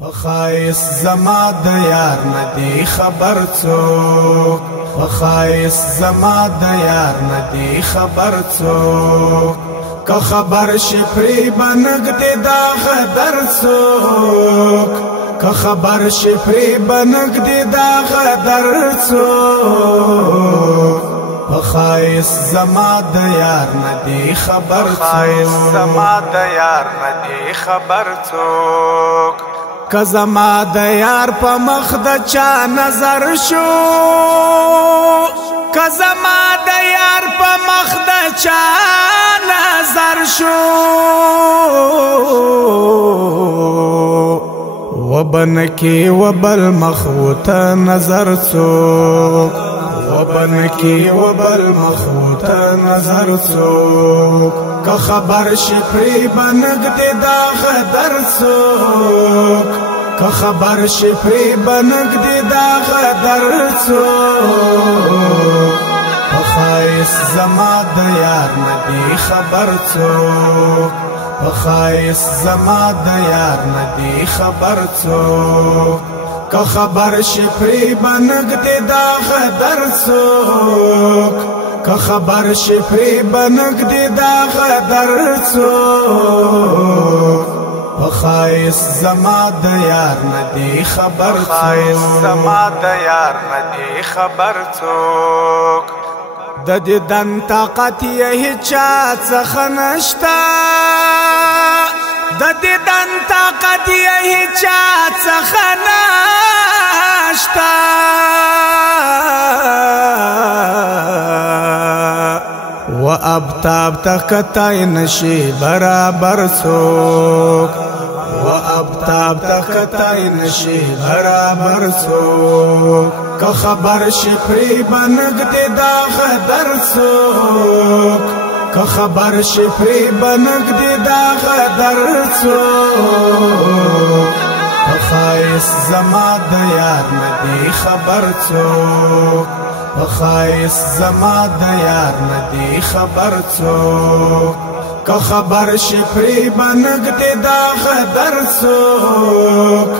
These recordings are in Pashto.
فخایس زما د یار ندی خبر څوک فخایس زما د یار ندی خبر څوک که خبر شپری بنګد دا خدر څوک که خبر شپری بنګد دا خدر څوک فخایس زما د یار ندی خبر څوک فخایس زما د یار ندی خبر څوک که زما د یار په مخ د چا نظر شو که زما د یار په مخ د چا نظر شو وبن کی وبل مخوت نظر څوک وبن کی وبل مخوت نظر څوک که خبر شپری بنګد دا خدر څوک که خبر شپری بنګد دا خدر څوک فخایس زما د یار ندی خبر څوک فخایس زما د یار ندی خبر څوک که خبر شپری بنګد دا خدر څوک که خبر شپری بنګد دا خدر څوک فخایس زما د یار ندی خبر څوک فخایس زما د یار ندی خبر څوک د دې دن طاقت یې چا څخه نشتا د دې دن طاقت یې چا څخه نشتا و ابتاب تکتای نشي برابر څوک و ابتاب تکتای نشي برابر څوک که خبر شپری بنګد دا خدر څوک که خبر شپری بنګد دا خدر څوک فخایس زما د یار ندی خبر څوک فخایس زما د یار ندی خبر څوک که خبر شپری بنګد دا خدر څوک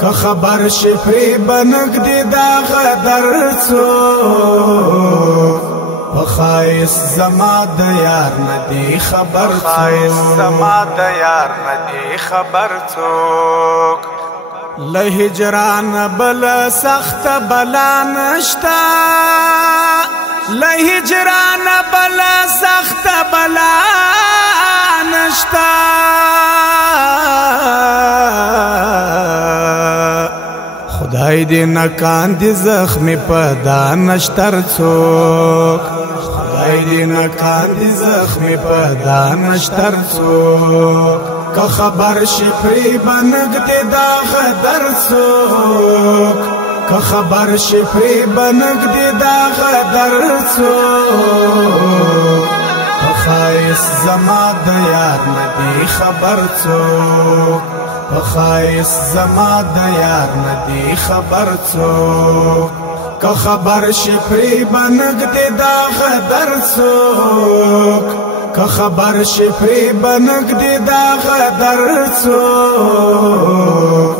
که خبر شپری بنګد دا خدر څوک فخایس زما د یار ندی خبر څوک فخایس زما د یار ندی خبر څوک له هجران بل سخت بلا نشتا له هجران بل سخت بلا نشتا خدای دې نکان دې زخمی په دا نشتر څوک خدای دې نکان دې زخمی په دا نشتر څوک که خبر شپری بنګد دا خدر څوک که خبر شپری بنګد دا خدر څوک فخایس زما د یار ندی خبر څوک فخایس زما د یار ندی خبر څوک که خبر شپری بنګد دا خدر څوک که خبر شپری بنګد دا خدر څوک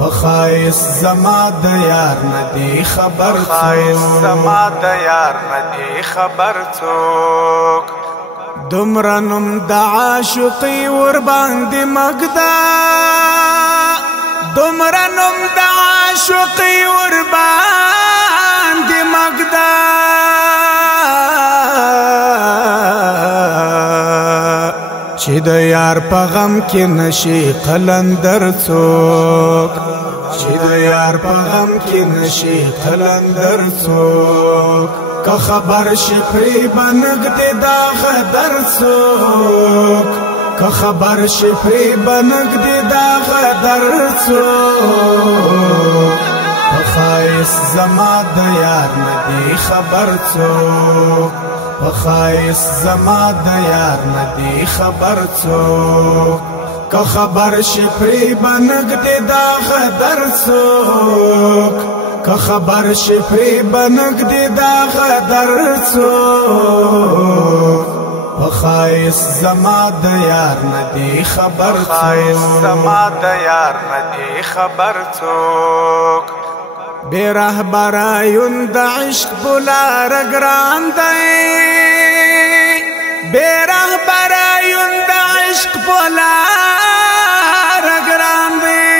فخایس زما د یار ندی خبر څوک فخایس زما د یار ندی خبر څوک دمره نوم د عاشقی ور باندې مګدا دمره نوم د عاشقی ور باندې مګدا چې د یار په غم کې نشي قلندر څوک چې د یار په غم کې نشي قلندر څوک که خبر شپری بنګد دا خدر څوک که خبر شپری بنګد دا خدر څوک فخایس زما د یار ندی خبر څوک فخایس زما د یار ندی خبر څوک که خبر شپری بنګد دا خدر څوک که خبر شپری بنګد دا خدر څوک خایس زما د یار ندی خبر څوک خایس زما د یار ندی خبر څوک بے رهبرایون د عشق بلار ګران دی بے رهبرایون د عشق بلار ګران دی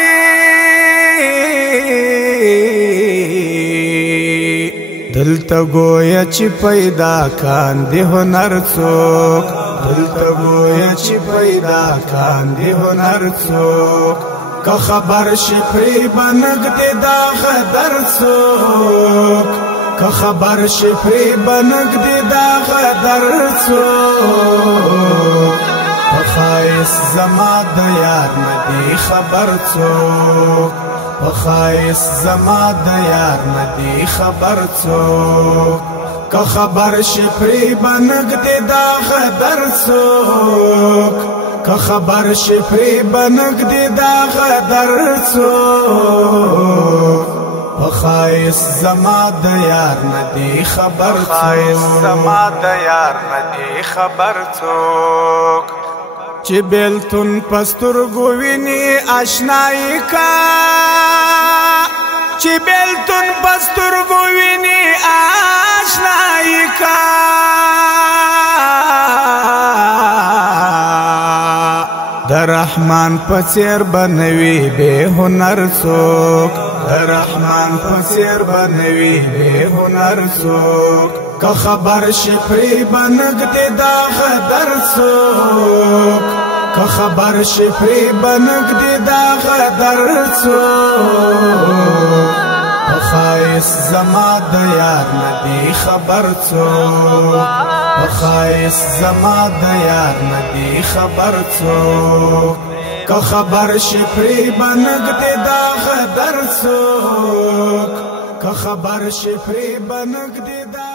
دلته گویا چې پیدا کان دی هنر څوک دلته گویا چې پیدا کان دی هنر څوک که خبر شي پرې بنګدې دا غدر څوک که خبر شي پرې بنګدې دا غدر څوک په خایس زما د یار ندی خبر څوک په خایس زما د یار ندی خبر څوک که خبر شي پرې بنګدې دا غدر څوک که خبر شي پرې بنګدې دا غدر څوک په خایس زما د یار ندی خبر څوک خایس زما د یار ندی خبر څوک چې بیلتون پسترګو ویني آشنای کا چې بیلتون پسترګو ویني آشنای کا د رحمان په څیر بنوي به هنر څوک د رحمان په څیر بنوي به هنر څوک که خبر شي پرې بنګدې دا غدر څوک که خبر شي پرې بنګدې دا غدر څوک په خایس زما د یار ندی خبر څوک په خایس زما د یار ندی خبر څوک که خبر شي پرې بنګدې دا غدر څوک که خبر شي پرې بنګدې دا